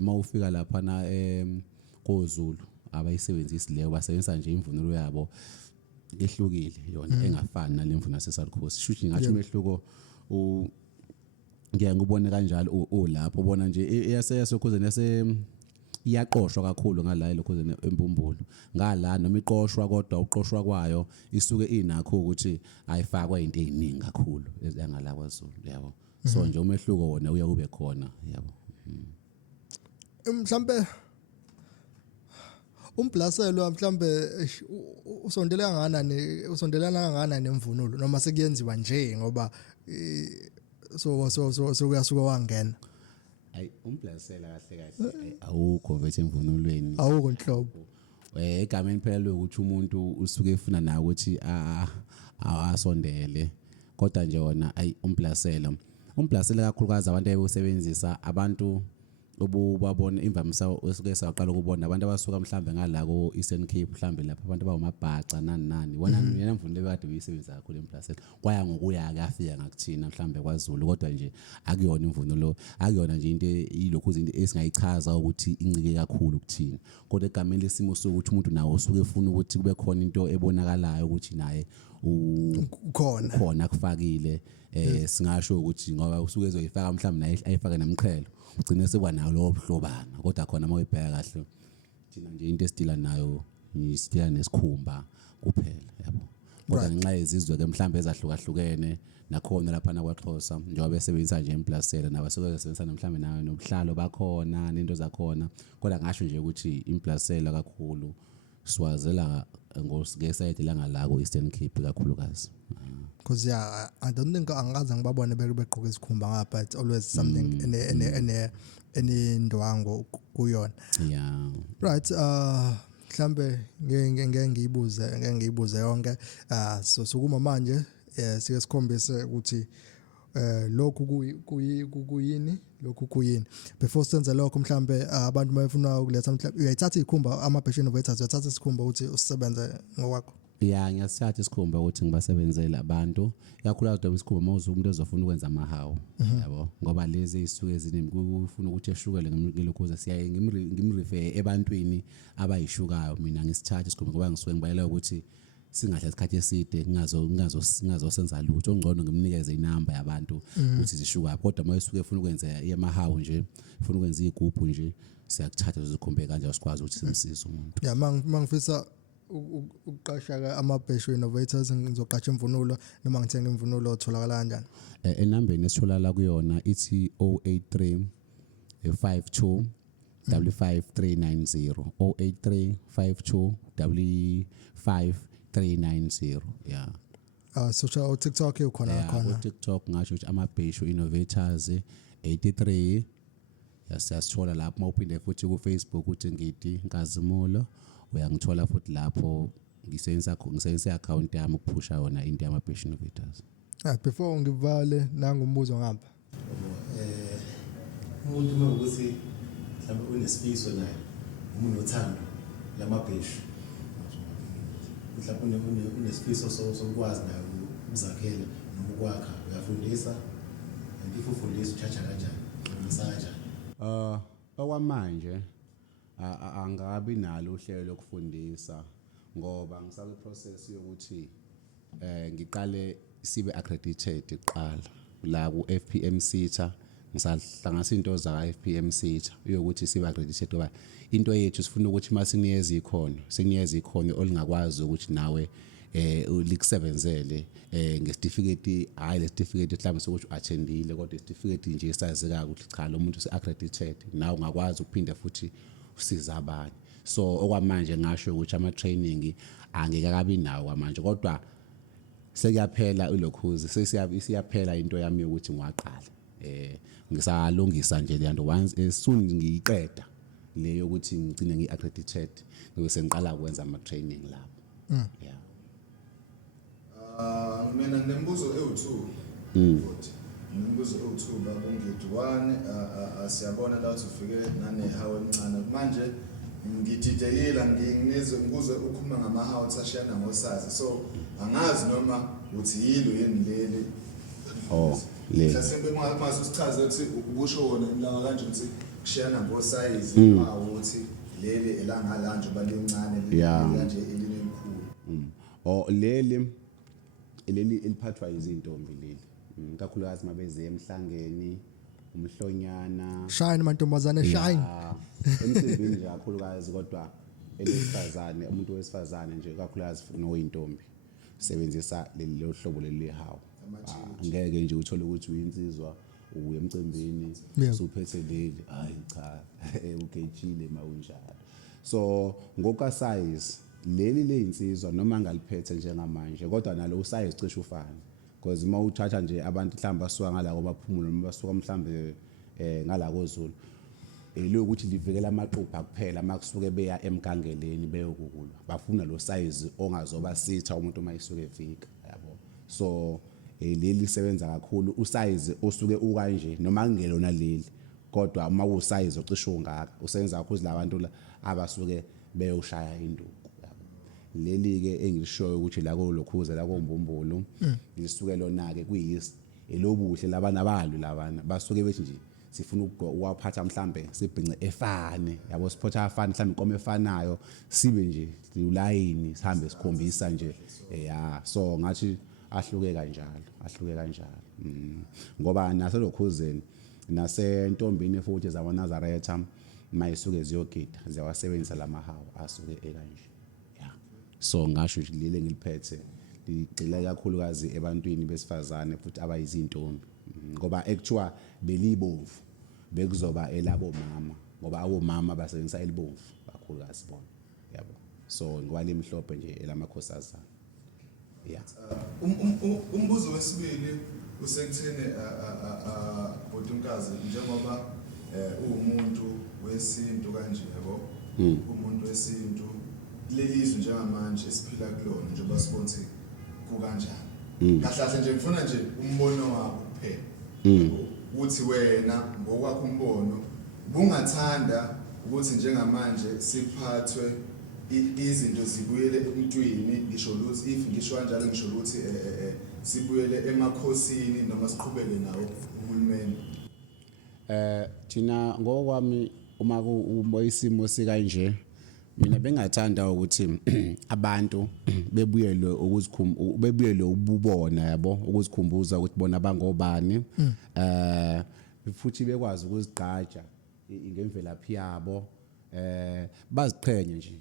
mawufika lapha na koZulu abayisebenzisi leyo basebenzisa nje imvunulo yabo ehlukile yona engafani nalemvunulo yase South Coast shuthi ngathi umehluko ngeke ngubone kanjalo lapho ubona nje eyasekuze nase iyaqoshwa kakhulu ngala lokho embumbulu ngala noma iqoshwa kodwa uqoshwa kwayo isuke inakho ukuthi ayifakwa into eziningi kakhulu ezangala kwaZulu yabo so nje umehluko wona uya kube khona yabo mhlambe umblaselo mhlambe usondelana kangakanani nemvunulo noma sekuyenziwa nje ngoba so kuyasuka wangena ay umblasela kahle awukho vethe emvunulweni awukho inhlobo egameni phela lokuthi umuntu usuke efuna na ukuthi asondele kodwa nje wona ay umblasela kakhulukazi abantu ayebusebenzisa abantu obubabona imvamisa osuke saqala ukubona abantu abasuka mhlambe ngala ko Eastern Cape mhlambe lapha abantu abawumabhaca nani wona yena mvunulo bekade uyisebenza kakhulu emplasela kwaya ngokuya kafika ngakuthina mhlambe kwaZulu kodwa nje akuyona imvunulo akuyona nje into ilokhu izinto esingayichaza ukuthi incike kakhulu kuthina kodwa egameni lesimo sokuthi umuntu nawo usuke efuna ukuthi kube khona into ebonakalayo ukuthi naye khona kufakile singasho ukuthi ngoba usuke ezoyifaka mhlambe naye ayifake namqhelo ugcine sekwa nayo lo buhlobana kodwa khona mawuyibheka kahle thina nje into esitila nayo isitila nesikhumba kuphela yabo kodwa ngenxa yezizwe ke mhlambe ezahlukahlukene nakhona lapha nakwaXhosa njengoba besebenzisa nje implasela nabasuke besebenzisa mhlambe nayo nobuhlalo bakhona nento zakhona kodwa ngasho nje ukuthi implasela kakhulu siwazela ngoside langa ko Eastern Cape kakhulukazi because yeah I don't think angaze ngibabone begqoka isikhumba ngapha it's always something ene ndwango kuyona yeah right mhlambe ngeke ngiyibuze yonke so sukuma manje sike sikhombise ukuthi lokhu kuyini before senze lokho mhlambe abantu bayafuna ukuletha mhlambe uyayithatha ikhumba ama-passion innovators uyathatha isikhumba ukuthi usebenze ngokwakho yeah ngiyasithatha isikhumba ukuthi ngibasebenzele abantu ikakhulukazi dobe isikhumba mawuze umuntu ezofuna ukwenza amahawu yabo ngoba lezi isuke eziningi kufuna ukuthi eshukele ngemilokhuze siyaye ngimrefer ebantwini abayishukayo mina ngisithatha isikhumba ngoba ngisuke ngibayela ukuthi singahle isikhathi eside ngingazosenza lutho ongcono ngimnikeze inamba yabantu ukuthi zishuka kodwa mayisuke efuna ukwenza yemahawu nje efuna ukwenza igubhu nje siyakuthatha zikhumbe kanje asikwazi ukuthi simsize umuntu yeah mangifisa ukuqasha ama-passion innovators ngizoqasha imvunulo noma ngithenga imvunulo otholakala kanjani enambeni esitholala kuyona ithi 083 52 55390 083 52 55390 yeah social TikTok ukhona TikTok ngasho ukuthi ama-passion innovators 83 yasithola lapho mawuphinde futhi ku Facebook uthi ngidi Nkazimulo uyangithola futhi lapho ngisebenzisa account yami ukuphusha yona into yama-passion innovators before ngivale nangumbuzo ngapha umuntu mawukuthi mhlawumbe unesifiso naye umuntu othando lamabheshu mhlawumbe unesifiso sokwazi nayo ukuzakhela noma ukwakha uyafundisa and if ufundisa uchacha kanjani ufundisa kanjani Okwamanje angabi nalo uhlelo lokufundisa ngoba ngisaba iprocess yokuthi ngiqale sibe accredited iqala la ku FPM SETA ngisahlanganisa into za FPM SETA uyokuthi sibe accredited ngoba into yethu sifuna ukuthi masinikeza ikhono olingakwazi ukuthi nawe likusebenzele ngesitifiketi hayi lesitifiketi mhlawumbe sokuthi attendile kodwa isitifiketi nje esazeka ukuthi cha lo muntu accredited nawe ungakwazi ukuphinda futhi usiza abanye so okwamanje ngasho ukuthi ama training angeke kabi nawo kwamanje kodwa sekuyaphela ulokhuzi sesiyaphela into yami ukuthi ngiwaqala ngisalungisa nje le nto once soon ngiyiqeda le yokuthi ngicine ngiaccredited ngibe sengiqala ukwenza ama training lapho yeah mina nginembuzo ewu2 futhi nginembuzo ewu2 babungidi one siyabona la uthi ufike nanehawu encane manje ngididekile nginizwe ngibuze ukukhuluma ngamahawu ashayana ngosazi so angazi noma uthi yilo yini leli le mhlasimbe mase usichaze ukuthi ubusho wona la kanje ukuthi kushayana ngosize ukuthi leli elangala balincane kanje elikhulu leli eliphathwa izintombi leli kakhulukazi mabeze emhlangeni umhlonyana shine mantombazane shine emsebenzini nje kakhulukazi kodwa elesifazane umuntu wesifazane nje kakhulukazi noyintombi sebenzisa leli hlobo leli hawo ngeke nje uthole ukuthi uyinsizwa uya emcimbini usuphethe leli hayi cha ugejile mawunjalo so ngoka size leli leyinsizwa noma ngaliphethe njengamanje kodwa nalo usize cishe ufana because uma uthatha nje abantu mhlawumbe basuka ngala kwabaphumulo noma basuka mhlawumbe ngala kozulu lokuthi livikela amaqupha kuphela makusuke beya emgangeleni beyokukulwa bafuna lo size ongazoba sitha umuntu mayisuke evika yabo so leli lisebenza kakhulu usize osuke ukanje noma kungelona leli kodwa uma usize ocishe ungaka usebenza kakhulu labantu abasuke beyoshaya induku leli ke engilishoyo ukuthi la kolokhuza la kombumbulu lisuke lona ke kuyisi elobuhle labana abalu labana basuke bethi nje sifuna ukwaphatha mhlambe sibhince efane yabo siphotha afana mhlambe inkomo efanayo sibe nje ulayini sihambe sikhombisa nje so ngathi ahluke kanjalo ngoba naselokhuzeni nasentombini futhi zama Nazaretha mayisuke ziyogida ziyawasebenzisa lamahawu asuke ekanje so ngasho nje leli ngiliphethe ligxila kakhulukazi ebantwini besifazane futhi abayizintombi ngoba actually belibomvu bekuzoba elabo mama ngoba abomama basebenzisa elibomvu kakhulukazi bona yabo so ngwali emhlophe nje elamakhosazana umbuzo wesibili usekuthene Bhodunkazi njengoba umuntu wesintu kanje yabo umuntu wesintu lelizwe njengamanje esiphila kulona njengoba sibonthi kukanjani kahle nje ngifuna nje umbono wakho kuphela ukuthi wena ngokwakho umbono bungathanda ukuthi njengamanje siphathwe izinto zibuyele emuntwini ngisho ukuthi if ngisho kanjalo ngisho ukuthi sibuyele emakhosini noma siqhubeke nawo uhulumeni thina ngokwami uma kuboyisimo sikanje mina bengathanda ukuthi abantu bebuyele ububona yabo ukuzikhumbuza ukuthi bona bangobani futhi bekwazi ukuzigqaja ngemvelaphi yabo baziqhenye nje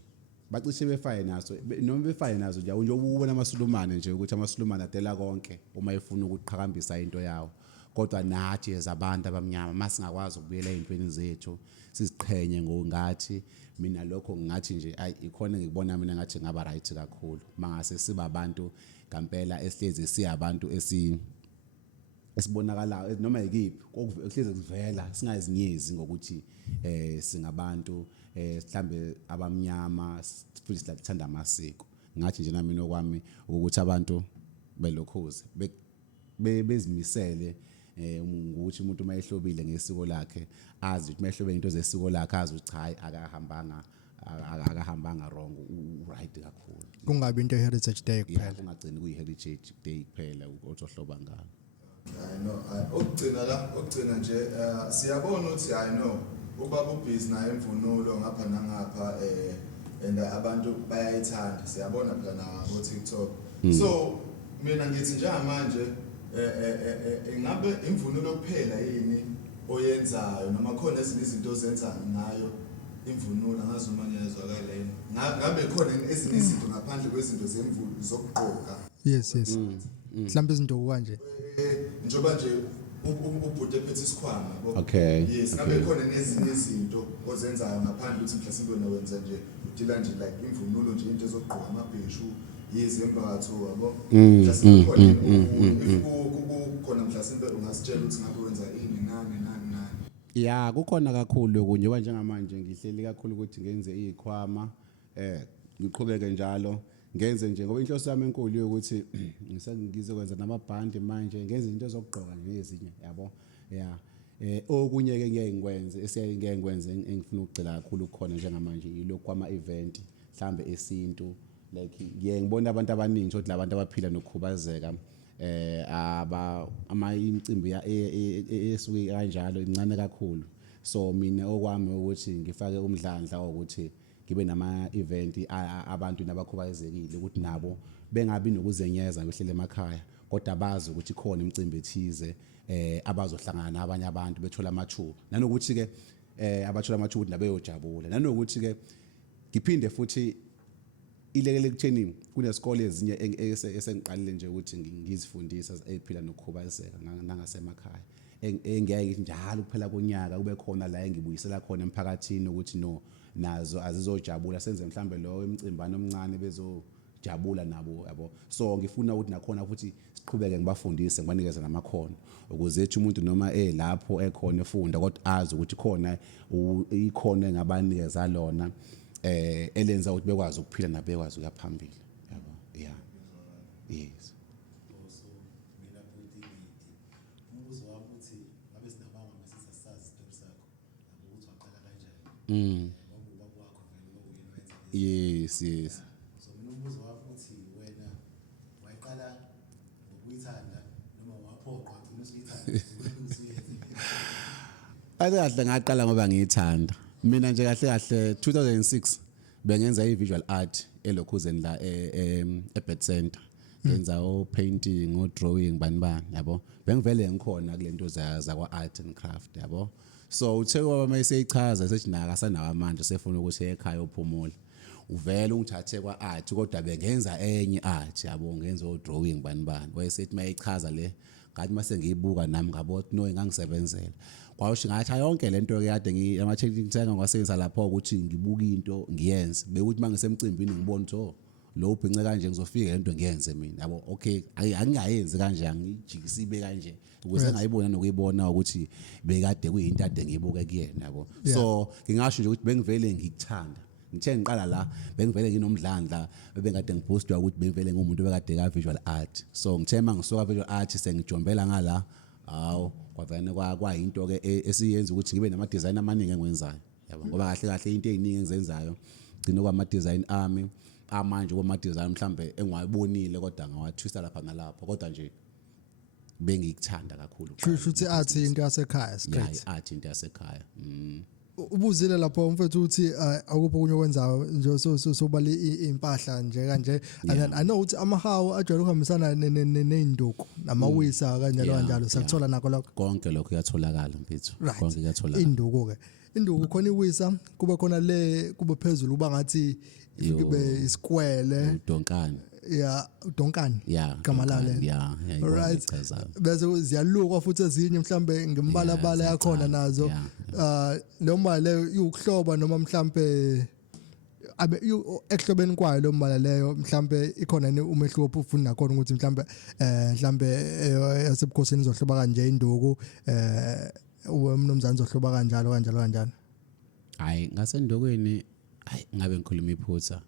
bacishe befaye naso noma befaye nazo nje ubona amasulumane nje ukuthi amasulumane adela konke uma efuna ukuqhakambisa into yawo kodwa nathi ezabantu abamnyama masingakwazi ukubuyela ezintweni zethu siziqhenye ngathi mina lokho ngathi nje ikhona ngikubona mina ngathi ngaba right kakhulu mangase siba abantu kampela esihlezi siyabantu esibonakala noma yikiphi okuhleze kuvela singazinyezi ngokuthi singabantu mhlambe abamnyama futhi silathanda amasiko ngathi nje nami nokwami ukuthi abantu belokhuze bezimisele ukuthi umuntu mayehlobile ngesiko lakhe azi ukuthi mayehlobile into zesiko lakhe azi ukuthi hayi akahambanga wrong right kakhulu kungabi into heritage day kuphela kungagcini kuyi heritage day kuphela ozohloba ngalo I know okugcina nje siyabona ukuthi I know ubaba ubhizi naye imvunulo ngapha nangapha and abantu bayayithanda siyabona phela na ku TikTok so mina ngithi njengamanje ingabe imvunulo kuphela yini oyenzayo noma khona ezinye izinto ozenza ngayo imvunulo ngazuma ngiyazwakala yini ngabe khona ezinye izinto ngaphandle kwezinto zemvunulo zokugqoka yes mhlawumbe izinto kanje njoba nje ubhuti ephethe isikhwama Okay. yes ngabe khona nezinye izinto ozenzayo ngaphandle ukuthi mhlawumbe wena wenza nje udila nje like imvunulo nje into ezokugqoka amabheshu yizembatho yabo mhlawumbe khona mhlawumbe ungasitshela ukuthi ngabe wenza ini nani ya kukhona kakhulu okunye oba njengamanje ngihleli kakhulu ukuthi ngenze izikhwama ngiqhubeke njalo ngenze nje ngoba inhloso yami enkulu ukuthi ngizokwenza namabhandi manje ngenze into zokugqoka nje ezinye yabo ya okunye ke ngeke ngikwenze ngeke ngikwenze engifuna ukugcila kakhulu khona njengamanje yilokho kwama event mhlambe esintu like ngiyengibona abantu abaningi ukuthi labantu abaphila nokukhubazeka imicimbi esuke kanjalo incane kakhulu so mina okwami ukuthi ngifake umdlandla ukuthi ngibe nama event abantu nabakhubazekile ukuthi nabo bengabi nokuzenyeza behlele emakhaya kodwa bazi ukuthi khona imicimbi ethize abazohlangana nabanye abantu bethola amathuba nanokuthi ke abathola amathuba ukuthi nabeyojabula nanokuthi ke ngiphinde futhi ilekele kutheni kunesikole ezinye esengiqalile nje ukuthi ngizifundisa eziphila nokukhubazeka nangasemakhaya engeke njalo kuphela konyaka kube khona la engibuyisela khona emphakathini ukuthi no nazo azizojabula senze mhlambe lo emcimbano omncane bezojabula nabo yabo so ngifuna ukuthi nakhona futhi siqhubeke ngibafundise ngibanikeze namakhono ukuze ethi umuntu noma lapho ekhona efunda kodwa azi ukuthi khona ikhono engabanikeza lona elenza ukuthi bekwazi ukuphila nabekwazi ukuya phambili yabo yeah yes also mina futhi umbuzo wami uthi ngabe sinabanga masisa sazi isitori sakho ukuthi waqala kanjani ngoba wakho vele uyena wenza yes so mina umbuzo wami uthi wena wayiqala ngokuyithanda noma waphoqa ugcina usuyithanda kahle ngaqala ngoba ngiyithanda mina nje kahle 2006 bengenza i-visual art elokhuzeni la eBet Center ngenza painting drawing bani yabo bengivele ngikhona kulento zakwa art and craft yabo so uthe kwaba mayiseyichaza sethi naka sanawo manje sefuna ukuthi ekhaya uphumule uvele ungithathe kwa art kodwa bengenza enye art yabo ngenza drawing bani wayesethi mayichaza le ngathi mase ngiyibuka nami ngabona no ngangisebenzela kwasho ngathi yonke lento ke kade ama-techniques engakwasenza lapho ukuthi ngibuka into ngiyenze bekuthi mangisemcimbini ngibona ukuthi lo ubhince kanje ngizofika lento ngiyenze mina yabo okay angingayenzi kanje angijikisi ibe kanje ukuze ngayibona nokuyibona ukuthi bekade kuyinto ade ngiyibuke kuyena yabo so ngingasho nje ukuthi bengivele ngikuthanda ngithe ngiqala la bengivele nginomdlandla bengade ngipostwa ukuthi bengivele ngumuntu bekade ka visual art so ngithe mangisuka visual art sengijombela ngala hawo kwavene kwayinto ke esiyenza ukuthi ngibe nama design amaningi engwenzayo yabo ngoba kahle into eziningi engizenzayo gcina kwama design ami amanje kwama design mhlambe engwayibonile kodwa ngawatwista lapha nalapho kodwa nje bengikuthanda kakhulu futhi art into yasekhaya straight art into yasekhaya ubuzile lapho mfethu uthi akupho kunye okwenzayo nje sobale impahla nje kanje and I know ukuthi amahawu ajwayele ukuhambisana neinduku namawisa kanjalo sakuthola nakho lokho konke lokho kuyatholakala mfethu konke kuyatholakala induku khona iwisa kuba khona le kuba phezulu uba ngathi kube isikwele udonkani udonkani gama lale right bese ziyalukwa futhi ezinye mhlambe ngimbalabala yakhona nazo lo mbala leyo ukuhloba noma mhlambe abe ekuhlobeni kwayo lo mbala leyo mhlambe ikhona umehluko ufuna nakhona ukuthi mhlambe yasebukhosini izohloba kanje induku umnomzana uzohloba kanjalo hayi ngasendokweni hayi ngabe ngikhuluma iphutha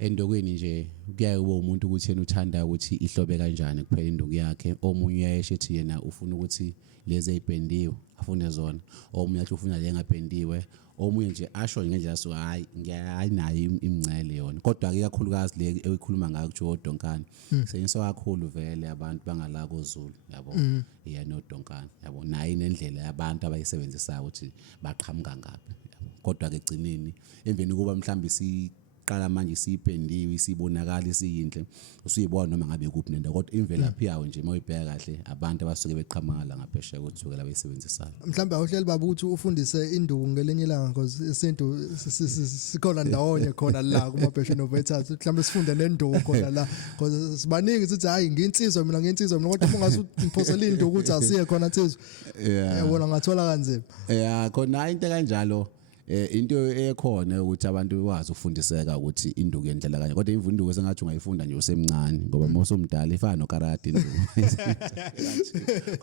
endokweni nje kuyaye kube umuntu ukuthi yena uthanda ukuthi ihlobe kanjani kuphela induku yakhe. Omunye uyayeshe ethi yena ufuna ukuthi lezi ezipendiwe afune zona, omunye athi ufuna le ngapendiwe, omunye nje asho ngendlela so hayi ngiyayinayo imncele yona. Kodwa ke kakhulukazi le eyikhuluma ngayo kuthi odonkana seyiswa kakhulu vele abantu bangala koZulu yabo, iyana odonkana yabo, nayi nendlela yabantu abayisebenzisayo ukuthi baqhamuka ngapi yabo. Kodwa ke egcineni emveni kuba mhlawumbe siqala manje sipendiwe isibonakala isiyinhle usuyibona noma ngabe kuphi nenda, kodwa imvelaphi yawo nje mawuyibheka kahle abantu abasuke beqhamala ngaphesheya ukuthukela abayisebenzisayo. Mhlawumbe awuhleli baba ukuthi ufundise induku ngelinye ilanga because isintu sikhona ndawonye khona la kuma passion of Wethers, mhlawumbe sifunde nenduku khona la because sibaningi sithi hayi nginsizwa mina kodwa ungase uphosele induku ukuthi asiye khona insizwa. Yabona ngathola kanzima. Khona into kanjalo. Into ekhona ukuthi abantu bazi ukufundiseka ukuthi induku yendlela kanye, kodwa imvunduko sengathi ungayifunda nje usemncane ngoba mawusomdala ifana nokarate induku.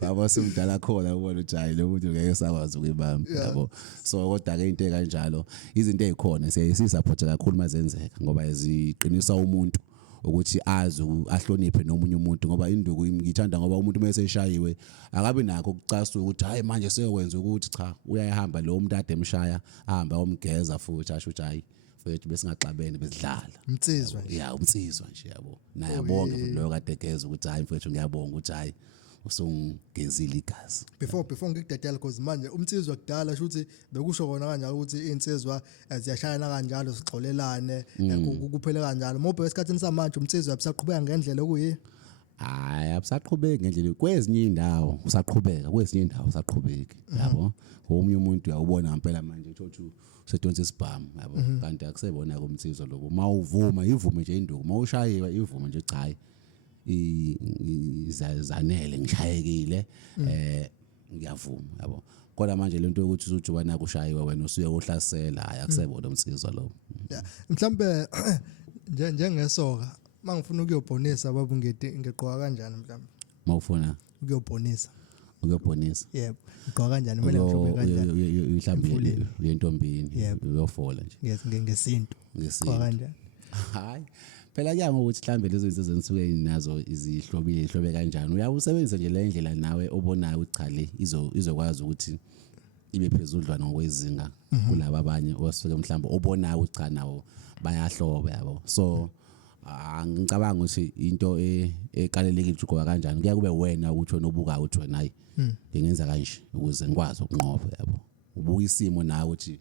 Ngoba usomdala khona ubona ukuthi hayi lo muntu ngeke sakwazi ukuyibamba yabo. So kodwa ke into kanjalo izinto ezikhona siyisupport kakhulu mazenzeka ngoba ziqinisa umuntu ukuthi azi ahloniphe nomunye umuntu, ngoba induku ngithanda ngoba umuntu mase eshayiwe akabe nakho ukucasuka ukuthi hayi manje seyokwenza ukuthi cha uyayihamba lo muntu ade emshaya ahamba omgeza futhi asho ukuthi hayi mfethu besingaxabene besidlala Umtsizwa nje. Ya umtsizwa nje yabo. Naye abonge futhi lo kade egeza ukuthi hayi mfethu ngiyabonga ukuthi hayi usungezile igazi. Before ngikudedela because manje umtsizwa kudala ukuthi bekusho kona kanjalo ukuthi insizwa ziyashayana kanjalo sixolelane kuphele kanjalo. Mobe esikhathini samanje umtsizwa yabisaqhubeka ngendlela okuyi hayi abusaqhubeki ngendlela kwezinye indawo usaqhubeka, kwezinye indawo usaqhubeki yabo. Omunye umuntu uyawubona ngempela manje uthi usedonsa isibhamu yabo, kanti akusebona kumtsizwa lokho. Mawuvuma ivume nje induku, mawushayiwe ivume nje cha izanele ngishayekile ngiyavuma yabo. Kodwa manje lento ukuthi usujubana kushayiwe wena usuye ohlasela hayi akusebona umtsizwa lo. Mhlambe njengesoka mangifuna ukuyobhonisa baba ngeqoka kanjani mhlambe mawufuna ukuyobhonisa yebo igqoka kanjani kumele ngihlobe kanjani mhlambe yentombini uyofola nje ngesintu igqoka kanjani hayi phela kuyanga ukuthi mhlambe lezo zinto zenisuke nazo ihlobe kanjani, uyawusebenzisa nje le ndlela nawe obonayo ukuthi cha le izokwazi ukuthi ibe phezudlwana ngokwezinga kulabo abanye osuke mhlambe obonayo ukuthi cha nawo bayahloba yabo. So ngicabanga ukuthi into ekalelekile ukugqoka kanjani kuya kube wena ukuthi wena obukayo ukuthi wena hayi ngenza kanje ukuze ngikwazi ukunqoba yabo. Ubuka isimo nawe ukuthi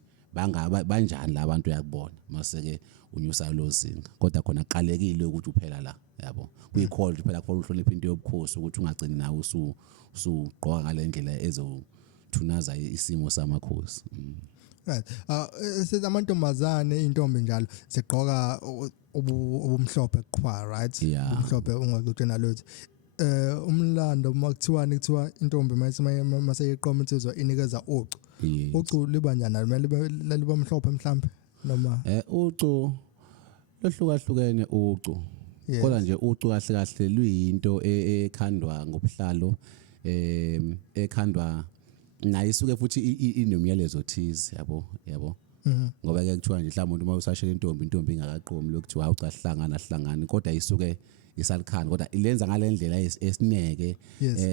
banjani labantu uyakubona maseke unyusa lo zinga, kodwa khona qalekile ukuthi uphela la yabo. Kuyikhona phela kufanele uhloniphe into yobukhosi ukuthi ungagcini nawe usugqoka ngalendlela ezothunaza isimo samakhosi. Right. Sezamantombazane intombi njalo sigqoka obumhlophe qhwa, right? Umhlophe ungaxutshena lutho. Umlando makuthiwa intombi mase iqoma insizwa inikeza ucu. Ucu liba njani? Mele liba mhlophe mhlambe noma ucu lohlukahlukene ucu. Kodwa nje ucu kahle kahle luyinto ekhandwa ngobuhlalo ekhandwa naye isuke futhi inomyalezo thize yabo. Ngoba ke kuthiwa nje mhlawumbe umuntu mawusashela intombi ingakaqomi lokuthiwa ucahlangana kodwa isuke isalikhana, kodwa ilenza ngalendlela esineke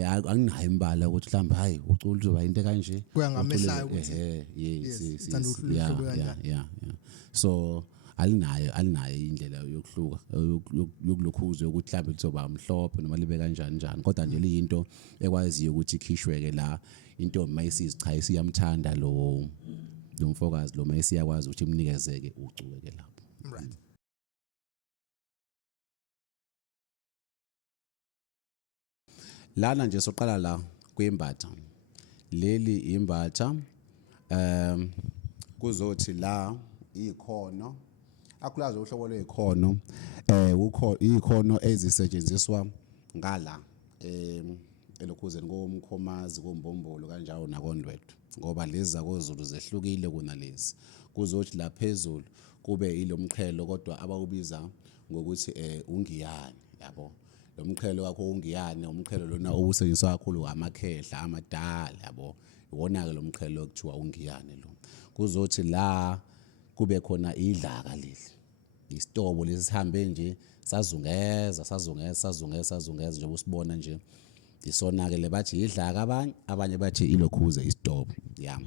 anginayo imbala ukuthi mhlawumbe hayi ucula uzoba into kanje kuya ngamehlayo ukuthi yeah. So alinayo indlela yokuhluka yokulokhuza ukuthi mhlawumbe lizoba mhlophe noma libe kanjani, kodwa nje liyinto ekwaziyo ukuthi ikhishweke la intombi mayisizi cha isiyamthanda lo mfokazi lo mayisiyakwazi ukuthi imnikezeke ucuke lapho. Right. Lana nje soqala la kwimbatha leli imbatha kuzothi la ikhono akulazo uhlobo lwekhono ikhono ezisetshenziswa ngala elokhuzeni komkhomazi kombombolo kanjalo nakondwethu, ngoba lezi zakoZulu zehlukile kunalezi. Kuzothi la phezulu kube ilomqhelo kodwa abawubiza ngokuthi ungiyane yabo. Lo mqhelo wakho ungiyane umqhelo lona obusetshenziswa kakhulu amakhehla amadala yabo, iwona ke lo mqhelo okuthiwa ungiyane lo. Kuzothi la kube khona idlaka leli isitobo lesihambe nje sazungeza nje usibona nje isona ke lebathi idlaka abanye bathi ilokhuze isitobo yeah.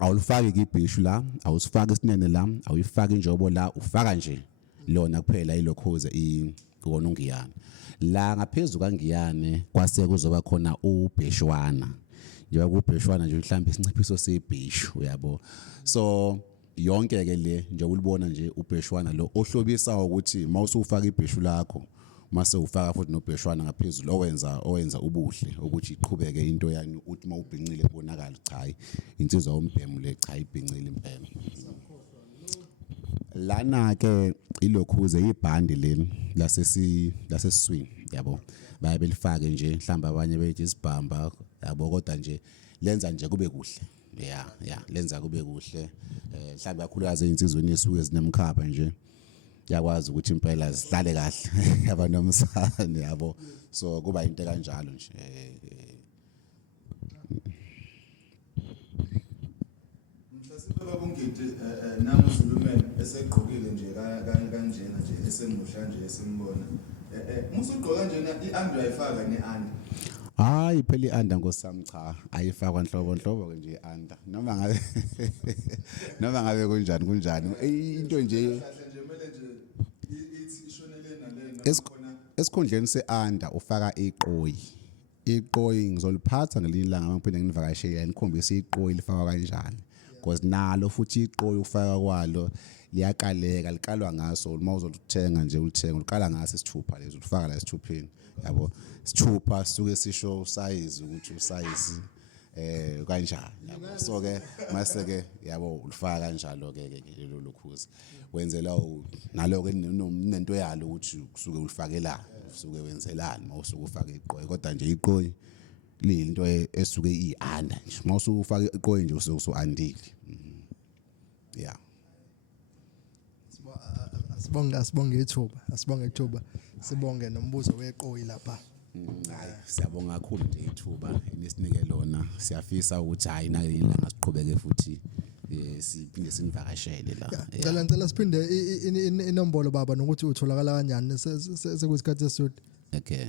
Awulifaki ibhishu la, awusifaki isinene la, awuyifaki injobo la, ufaka nje lona kuphela ilokhuze iwona ungiyane. La ngaphezulu kangiyane kwase kuzoba khona ubheshwana. Njengoba kubheshwana nje mhlawumbe isinciphiso sebhishu uyabo. So yonke ke le nje ulibona nje ubheshwana lo ohlobisa ukuthi mawusufaka ibhishu lakho mase ufaka futhi nobheshwana ngaphezulu owenza ubuhle ukuthi iqhubeke into yani uthi mawubhincile kubonakala cha insizwa yombhemu le cha ibhincile impela. Lana ke ilokhuze ibhandi leni lasesiswini yabo baye belifake nje mhlamba abanye bethi isibhamba yabo kodwa nje lenza nje kube kuhle yeah lenza kube kuhle mhlamba kakhulukazi insizweni yesuke ezinemkhapha nje yakwazi ukuthi impela sihlale kahle abanomsane yabo so kuba into kanjalo nje mhlawumbe babungidi nami uZuluman esegqokile nje kanjena nje esemuhla nje esimbona musugqoka kanjena iambi ayifaka neanda hayi phela ianda ngosami cha ayifakwa nhlobo ke nje ianda noma ngabe kunjani into nje esikhundleni seanda ufaka iqoyi ngizoliphatha ngelinye ilanga mangiphinde ngivakashele nikhombisa iqoyi lifakwa kanjani because nalo futhi iqoyi ufaka kwalo liyakaleka likalwa ngaso uma uzothenga nje ulithenga ulikala ngaso isithupha lezo ufaka la isithupheni yabo isithupha suke sisho size ukuthi usize kanjani yabo so ke mase ke yabo ulifaka kanjalo ke lelo lokhuzi wenzela nalo ke nento yalo ukuthi kusuke ulifakela usuke wenzelani mawusuke ufaka iqoyi kodwa nje iqoyi lento esuke ianda nje mawusuke ufaka iqoyi nje usuke uandile yeah asibonge ithuba sibonge nombuzo weqoyi lapha siyabonga kakhulu nje ithuba enisinike lona siyafisa ukuthi hayi nayo ilanga siqhubeke futhi siphinde sinivakashele la ngicela siphinde inombolo baba nokuthi utholakala kanjani sekuyisikhathi esisude okay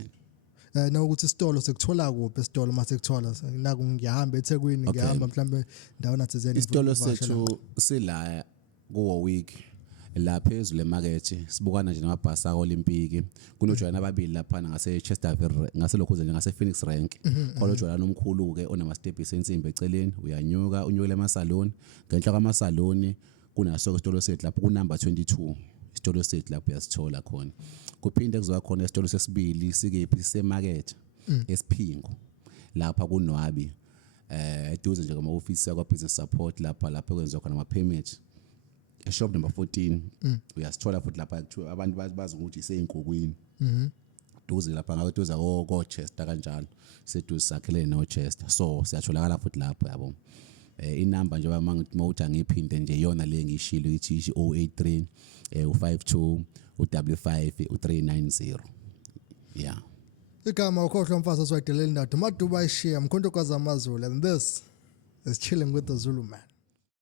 nokuthi isitolo sekuthola kuphi isitolo mase kuthola naku ngiyahamba eThekwini ngiyahamba mhlambe ndawo nathizeni isitolo sethu sila kuwo week la phezulu emarket sibukana nje namabhasi aOlympiki kunojwana ababili lapha ngase Chesterfield ngaselokhuze nje ngase Phoenix Rank kolojwana omkhulu ke onama steps ensimbi eceleni uyanyuka unyukele emasaloni ngenhla kwamasaloni kunaso isitolo sethu lapho ku number 22 isitolo sethu lapho uyasithola khona kuphinde kuzoba khona isitolo sesibili sikephi semarket esiphingo lapha kunwabi eduze nje kuma office yakwa business support lapha kwenziwa khona ama permit shop number 14 uyasithola futhi lapha abantu bazi ukuthi iseyinkokwini duze lapha ngabe duze ko Chester kanjalo seduze sakhele no Chester so siyatholakala futhi lapho yabo inamba nje mawuthi ngiphinde nje yona le ngishilo ithi 083 u52 u55 u390 yeah igama ukhohlwa mfasa siwadelela indawo maduba ishiya mkhonto kwaza amazulu and this is chilling with the Zulu man.